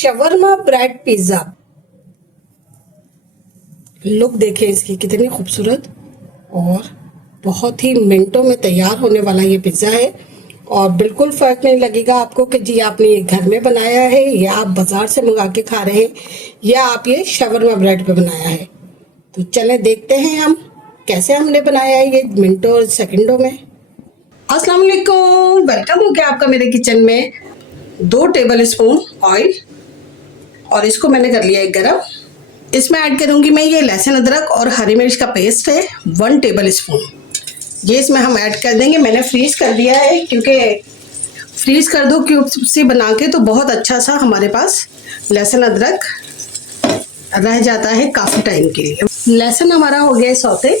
Shawarma bread pizza. Look देखें इसकी कितनी खूबसूरत और बहुत ही मिनटों में तैयार होने वाला ये पिज्जा है। और बिल्कुल फर्क नहीं लगेगा आपको कि जी आपने ये घर में बनाया है या आप बाजार से मंगा के खा रहे हैं या आप ये शवरमा ब्रेड पे बनाया है। तो चलें देखते हैं हम कैसे हमने बनाया है ये मिनटों और सेकंडों में। अस्सलाम वालेकुम, वेलकम हो गया आपका मेरे किचन में। 2 टेबल स्पून ऑयल और इसको मैंने कर लिया है गरम। इसमें ऐड करूंगी मैं ये लहसुन अदरक और हरी मिर्च का पेस्ट है 1 टेबल स्पून। ये इसमें हम ऐड कर देंगे। मैंने फ्रीज कर दिया है क्योंकि फ्रीज कर दो क्यूब्स से बना के तो बहुत अच्छा सा हमारे पास लहसुन अदरक रह जाता है काफ़ी टाइम के लिए। लहसुन हमारा हो गया है सौते।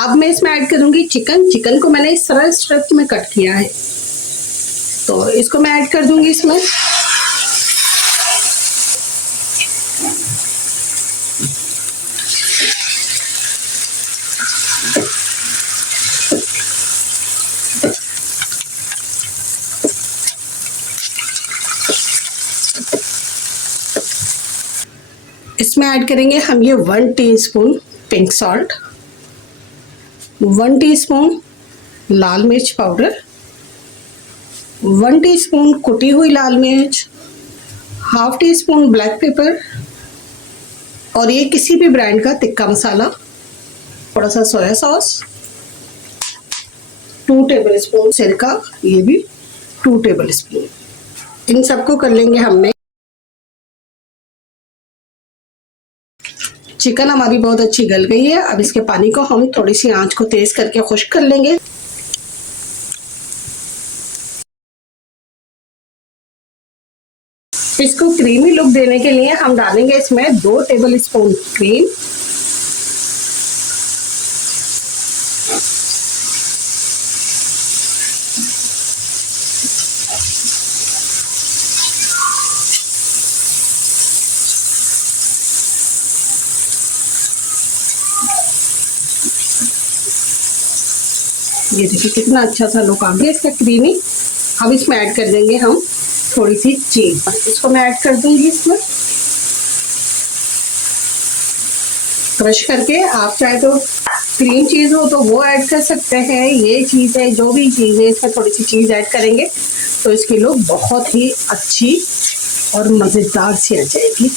अब मैं इसमें ऐड करूंगी चिकन को मैंने इस तरह स्ट्रिप में कट किया है, तो इसको मैं ऐड कर दूंगी इसमें। इसमें ऐड करेंगे हम ये 1 टीस्पून पिंक सॉल्ट, 1 टीस्पून लाल मिर्च पाउडर, 1 टीस्पून कुटी हुई लाल मिर्च, half tea spoon black pepper और ये किसी भी ब्रांड का तिक्का मसाला, थोड़ा सा सोया सॉस, 2 टेबल स्पून सिरका, ये भी 2 टेबल स्पून। इन सबको कर लेंगे हमने। चिकन हमारी बहुत अच्छी गल गई है। अब इसके पानी को हम थोड़ी सी आंच को तेज करके खुश्क कर लेंगे। इसको क्रीमी लुक देने के लिए हम डालेंगे इसमें 2 टेबल स्पून क्रीम, ये देखिए कितना अच्छा सा लुक आ गया इसका क्रीमी। अब इसमें ऐड कर देंगे हम थोड़ी सी चीज। इसको मैं ऐड कर दूंगी इसमें क्रश करके। आप चाहे तो क्रीम चीज हो तो वो ऐड कर सकते हैं। ये चीज है, जो भी चीज है इसमें थोड़ी सी चीज ऐड करेंगे तो इसकी लुक बहुत ही अच्छी और मजेदार सी आ जाएगी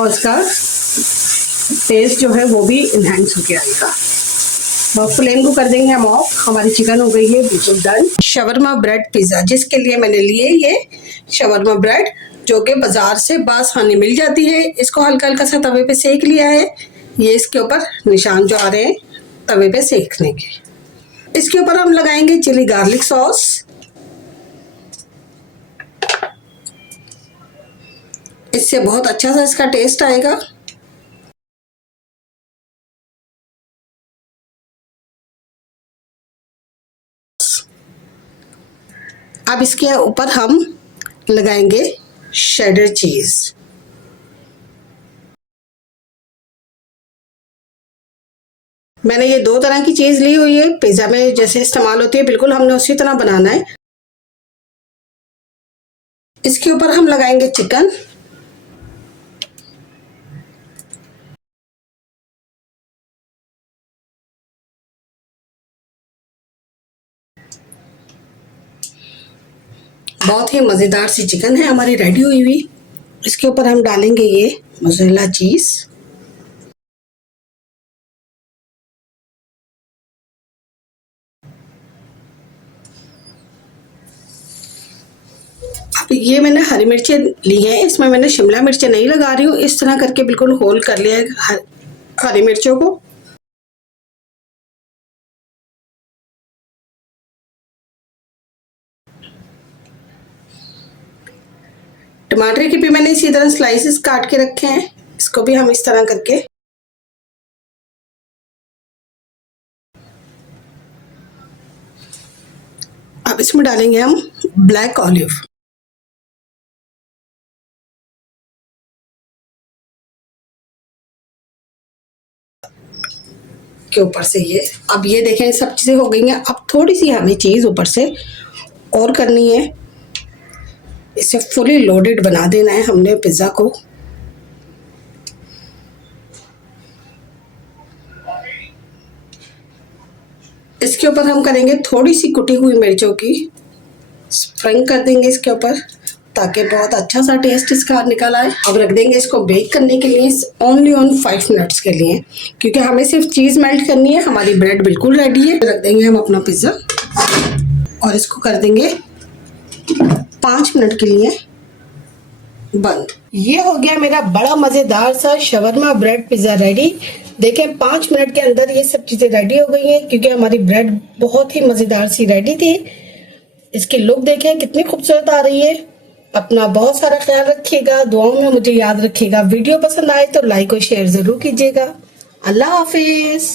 और इसका टेस्ट जो है वो भी इनहेंस होके आएगा। और फ्लेम को कर देंगे हम ऑफ। हमारी चिकन हो गई है बिल्कुल डन। शवरमा ब्रेड पिज़्ज़ा, जिसके लिए मैंने लिए ये शवरमा ब्रेड जो कि बाजार से बासानी मिल जाती है। इसको हल्का हल्का सा तवे पे सेक लिया है। ये इसके ऊपर निशान जो आ रहे हैं तवे पे सेकने के। इसके ऊपर हम लगाएंगे चिली गार्लिक सॉस। इससे बहुत अच्छा सा इसका टेस्ट आएगा। अब इसके ऊपर हम लगाएंगे शेडर चीज। मैंने ये 2 तरह की चीज ली हुई है, पिज्जा में जैसे इस्तेमाल होती है बिल्कुल हमने उसी तरह बनाना है। इसके ऊपर हम लगाएंगे चिकन। बहुत ही मज़ेदार सी चिकन है हमारी रेडी हुई हुई। इसके ऊपर हम डालेंगे ये मोज़रेला चीज़। अब ये मैंने हरी मिर्चें ली हैं, इसमें मैंने शिमला मिर्चें नहीं लगा रही हूँ। इस तरह करके बिल्कुल होल कर लिया है हरी मिर्चों को। टमाटर के भी मैंने इसी तरह स्लाइसेस काट के रखे हैं। इसको भी हम इस तरह करके अब इसमें डालेंगे हम ब्लैक ऑलिव। के ऊपर से ये अब ये देखें सब चीज़ें हो गई हैं। अब थोड़ी सी हमें चीज़ ऊपर से और करनी है। इसे फुली लोडेड बना देना है हमने पिज़्ज़ा को। इसके ऊपर हम करेंगे थोड़ी सी कुटी हुई मिर्चों की स्प्रिंग कर देंगे इसके ऊपर, ताकि बहुत अच्छा सा टेस्ट इसका निकल आए। अब रख देंगे इसको बेक करने के लिए ओनली ऑन 5 मिनट्स के लिए, क्योंकि हमें सिर्फ चीज़ मेल्ट करनी है। हमारी ब्रेड बिल्कुल रेडी है। रख देंगे हम अपना पिज़्ज़ा और इसको कर देंगे 5 मिनट के लिए बंद। ये हो गया मेरा बड़ा मज़ेदार सा शवरमा ब्रेड पिज़्ज़ा रेडी। देखें 5 मिनट के अंदर ये सब चीज़ें रेडी हो गई हैं, क्योंकि हमारी ब्रेड बहुत ही मज़ेदार सी रेडी थी। इसकी लुक देखें कितनी खूबसूरत आ रही है। अपना बहुत सारा ख्याल रखिएगा, दुआओं में मुझे याद रखिएगा। वीडियो पसंद आए तो लाइक और शेयर ज़रूर कीजिएगा। अल्लाह हाफिज़।